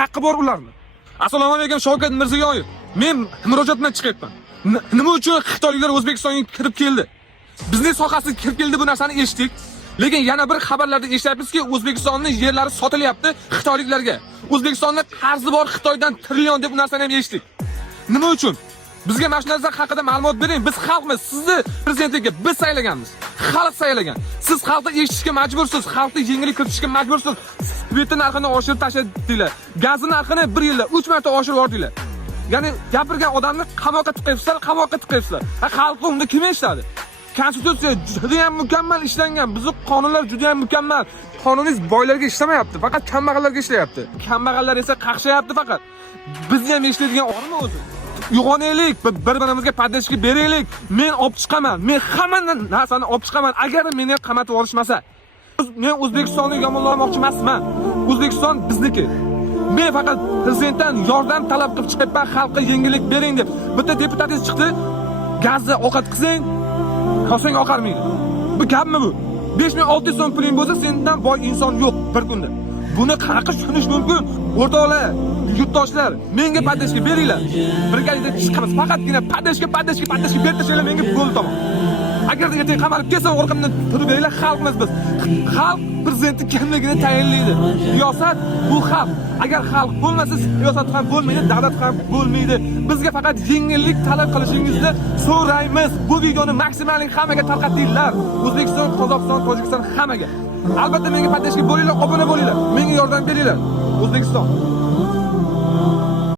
haqqi bor ularni. Assalomu alaykum Shavkat Mirziyoyev. Men murojaat bilan chiqyapman. Nima uchun xitoyliklar O'zbekistonga kirib keldi? Bizning sohasiga kirib keldi, bu narsani eshitdik. Lekin yana bir xabarlarda eshityapmizki, O'zbekistonning yerlari sotilyapti xitoyliklarga. O'zbekistonda qarzi bor Xitoydan trillion deb bu narsani ham eshitdik. Nima uchun? Bizga mana shu narsa haqida ma'lumot bering. Biz xalqmiz, sizni prezidentlikka biz saylaganmiz. Xalq saylagan. Siz xalqni eshitishga majbursiz, xalqni yengillik kiritishga majbursiz. Spirtni narxini oshirib tashladinglar. Gazni narxini 1 yilda 3 marta oshirib yubordinglar. Ya'ni gapirgan odamni qamoqqa tiqayapsizlar, xalqni unda kim eshitadi? Konstitutsiya juda ham mukammal ishlangan. Bizning qonunlar juda ham mukammal. Qonunimiz boylarga ishlamayapti, faqat kambag'allarga ishlayapti. Kambag'allar esa qaqshayapti faqat. Bizni ham eshitadigan ormi o'zi? Uyg'onaylik, bir-birimizga poddержка beraylik. Men olib chiqaman. Men hamma narsani olib chiqaman agar meni qamatib olishmasa. Men O'zbekistonni yomonlamoqchi emasman. O'zbekiston bizniki. Men faqat prezidentdan yordam talab qilib chiqyapman, xalqqa yengillik bering deb. Bitta deputatingiz chiqdi, gazni ovqat qilsang, kosang oqarmaydi. Bu gapmi bu? 5600 so'm puling bo'lsa, sendan boy inson yo'q bir kunda. Buni qanaqa tushunish mumkin? O'rtoqlar, yurtdoshlar, menga podдержка beringlar. Birgalikda chiqamiz. Faqatgina podдержка bertirishinglar menga bo'ldi tamom. Agar ertaga qamalib kelsa, orqamdan turib beringlar, xalqmiz biz. Xalq prezidenti kimligini tayinlaydi. Siyosat bu xalq. Agar xalq bo'lmasa, siyosat ham bo'lmaydi, davlat ham bo'lmaydi. Bizga faqat yengillik talab qilishingizni so'raymiz. Bu videoni maksimallik hammaga tarqatinglar. O'zbekiston, Qozog'iston, Tojikiston hammaga. Albatta menga podдержка bo'linglar, obuna bo'linglar. Menga yordam beringlar. O'zbekiston